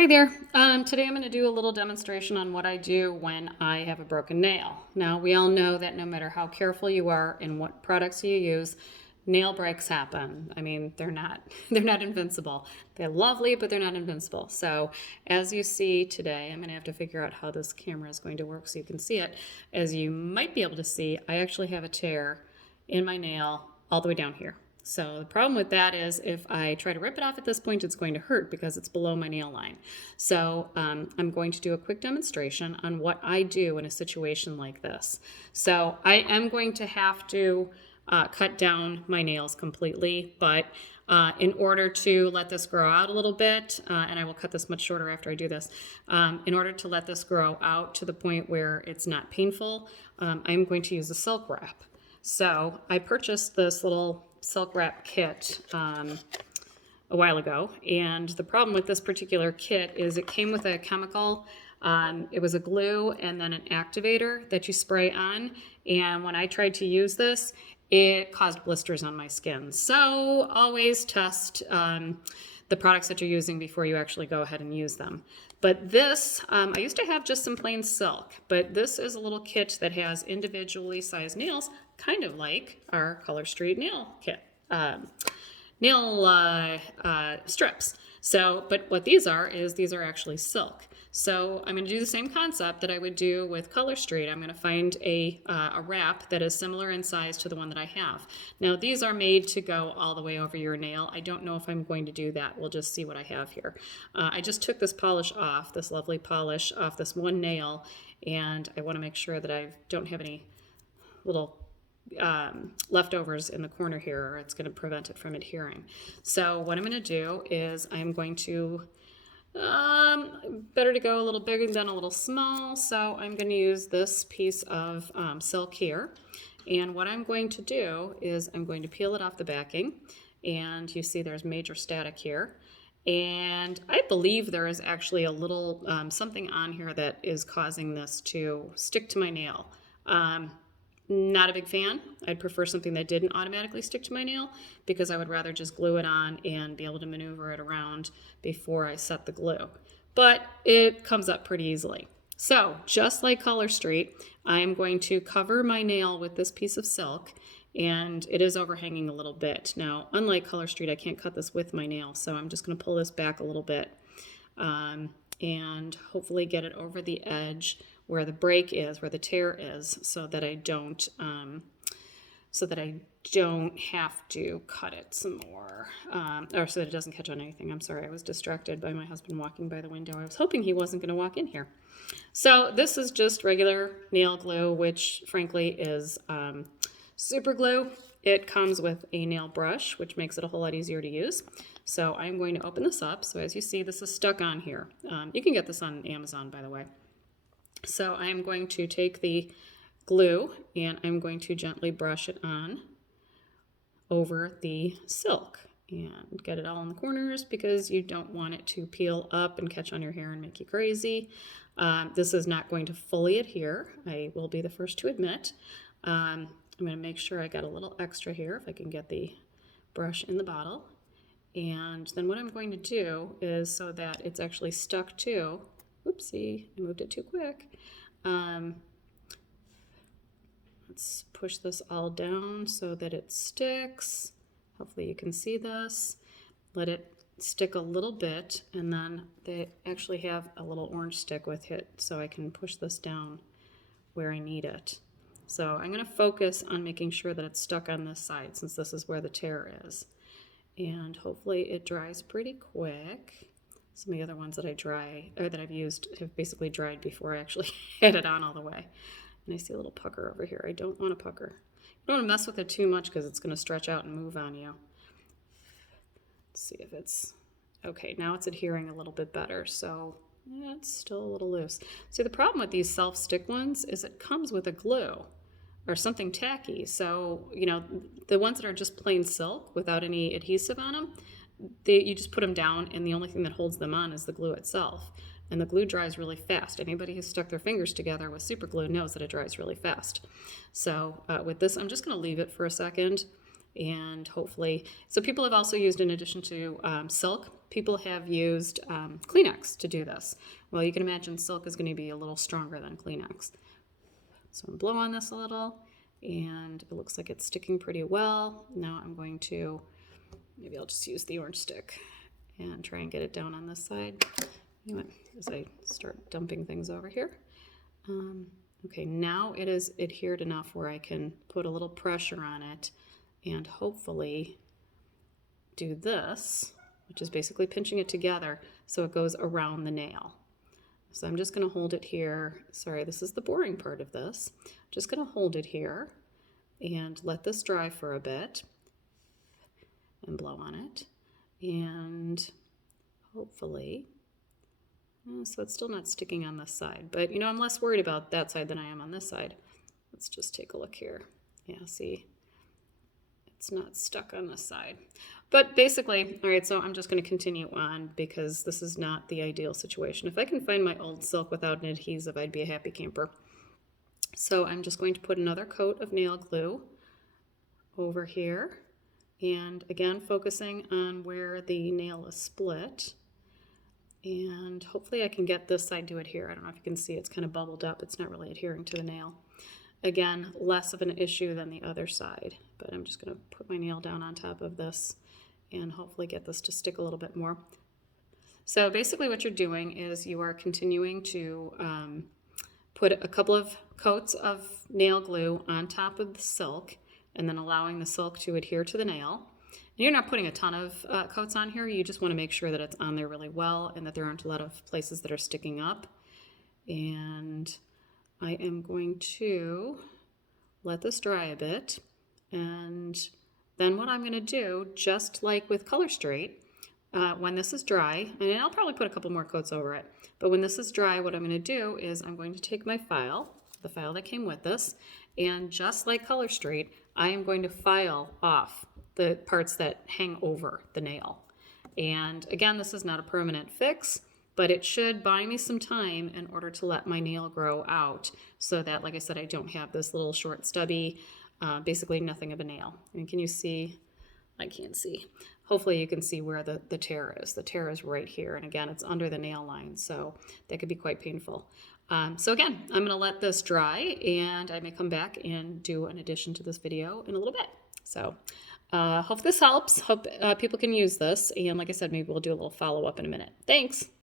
Hi there. Today I'm going to do a little demonstration on what I do when I have a broken nail. Now, we all know that no matter how careful you are and what products you use, nail breaks happen. I mean, they're not invincible. They're lovely, but they're not invincible. So, as you see today, I'm going to have to figure out how this camera is going to work so you can see it. As you might be able to see, I actually have a tear in my nail all the way down here. So the problem with that is if I try to rip it off at this point, it's going to hurt because it's below my nail line. So I'm going to do a quick demonstration on what I do in a situation like this. So I am going to have to cut down my nails completely, but in order to let this grow out a little bit, and I will cut this much shorter after I do this, in order to let this grow out to the point where it's not painful, I'm going to use a silk wrap. So I purchased this little silk wrap kit a while ago, and the problem with this particular kit is it came with a chemical. It was a glue and then an activator that you spray on, and when I tried to use this, it caused blisters on my skin. So always test the products that you're using before you actually go ahead and use them. But this, I used to have just some plain silk, but this is a little kit that has individually sized nails, kind of like our Color Street nail kit, nail strips. So, but what these are is these are actually silk. So I'm going to do the same concept that I would do with Color Street. I'm going to find a wrap that is similar in size to the one that I have. Now these are made to go all the way over your nail. I don't know if I'm going to do that. We'll just see what I have here. I just took this polish off, this lovely polish off this one nail, and I want to make sure that I don't have any little leftovers in the corner here, or it's going to prevent it from adhering. So what I'm going to do is I'm going to better to go a little bigger than a little small, so I'm going to use this piece of silk here, and what I'm going to do is I'm going to peel it off the backing, and you see there's major static here, and I believe there is actually a little something on here that is causing this to stick to my nail. Not a big fan. I'd prefer something that didn't automatically stick to my nail because I would rather just glue it on and be able to maneuver it around before I set the glue. But it comes up pretty easily. So just like Color Street, I am going to cover my nail with this piece of silk, and it is overhanging a little bit. Now, unlike Color Street, I can't cut this with my nail, so I'm just going to pull this back a little bit and hopefully get it over the edge where the break is, where the tear is, so that I don't have to cut it some more, or so that it doesn't catch on anything. I'm sorry, I was distracted by my husband walking by the window. I was hoping he wasn't going to walk in here. So this is just regular nail glue, which frankly is super glue. It comes with a nail brush, which makes it a whole lot easier to use. So I'm going to open this up. So as you see, this is stuck on here. You can get this on Amazon, by the way. So I'm going to take the glue and I'm going to gently brush it on over the silk and get it all in the corners because you don't want it to peel up and catch on your hair and make you crazy. This is not going to fully adhere, I will be the first to admit. I'm going to make sure I got a little extra here if I can get the brush in the bottle. And then what I'm going to do is, so that it's actually stuck to, oopsie, I moved it too quick. Let's push this all down so that it sticks. Hopefully you can see this. Let it stick a little bit, and then they actually have a little orange stick with it, so I can push this down where I need it. So I'm going to focus on making sure that it's stuck on this side, since this is where the tear is. And hopefully it dries pretty quick. Some of the other ones that that I've used have basically dried before I actually had it on all the way. And I see a little pucker over here. I don't want to pucker. You don't want to mess with it too much because it's going to stretch out and move on you. Let's see if it's okay. Now it's adhering a little bit better. So yeah, it's still a little loose. See, the problem with these self-stick ones is it comes with a glue or something tacky. So, you know, the ones that are just plain silk without any adhesive on them, you just put them down, and the only thing that holds them on is the glue itself. And the glue dries really fast. Anybody who's stuck their fingers together with super glue knows that it dries really fast. So with this, I'm just going to leave it for a second And hopefully, so people have also used, in addition to silk, people have used Kleenex to do this. Well, you can imagine silk is going to be a little stronger than Kleenex. So I'm blow on this a little, and it looks like it's sticking pretty well. Now I'm going to, maybe I'll just use the orange stick and try and get it down on this side. Anyway, as I start dumping things over here. Okay, now it is adhered enough where I can put a little pressure on it and hopefully do this, which is basically pinching it together so it goes around the nail. So I'm just going to hold it here. Sorry, this is the boring part of this. Just going to hold it here and let this dry for a bit and blow on it. And hopefully, so it's still not sticking on this side, but you know, I'm less worried about that side than I am on this side. Let's just take a look here. Yeah, see, it's not stuck on this side. But basically, all right, so I'm just going to continue on because this is not the ideal situation. If I can find my old silk without an adhesive, I'd be a happy camper. So I'm just going to put another coat of nail glue over here. And again, focusing on where the nail is split. And hopefully I can get this side to adhere. I don't know if you can see, it's kind of bubbled up. It's not really adhering to the nail. Again, less of an issue than the other side, but I'm just going to put my nail down on top of this and hopefully get this to stick a little bit more. So basically what you're doing is you are continuing to put a couple of coats of nail glue on top of the silk and then allowing the silk to adhere to the nail. You're not putting a ton of coats on here. You just want to make sure that it's on there really well and that there aren't a lot of places that are sticking up. And I am going to let this dry a bit. And then what I'm going to do, just like with Color Straight, when this is dry, and I'll probably put a couple more coats over it, but when this is dry, what I'm going to do is I'm going to take my file, the file that came with this, and just like Color Straight, I am going to file off the parts that hang over the nail. And again, this is not a permanent fix, but it should buy me some time in order to let my nail grow out so that, like I said, I don't have this little short stubby, basically nothing of a nail. And can you see? I can't see. Hopefully you can see where the tear is. The tear is right here. And again, it's under the nail line, so that could be quite painful. So again, I'm gonna let this dry and I may come back and do an addition to this video in a little bit. So hope this helps. Hope people can use this. And like I said, maybe we'll do a little follow-up in a minute. Thanks.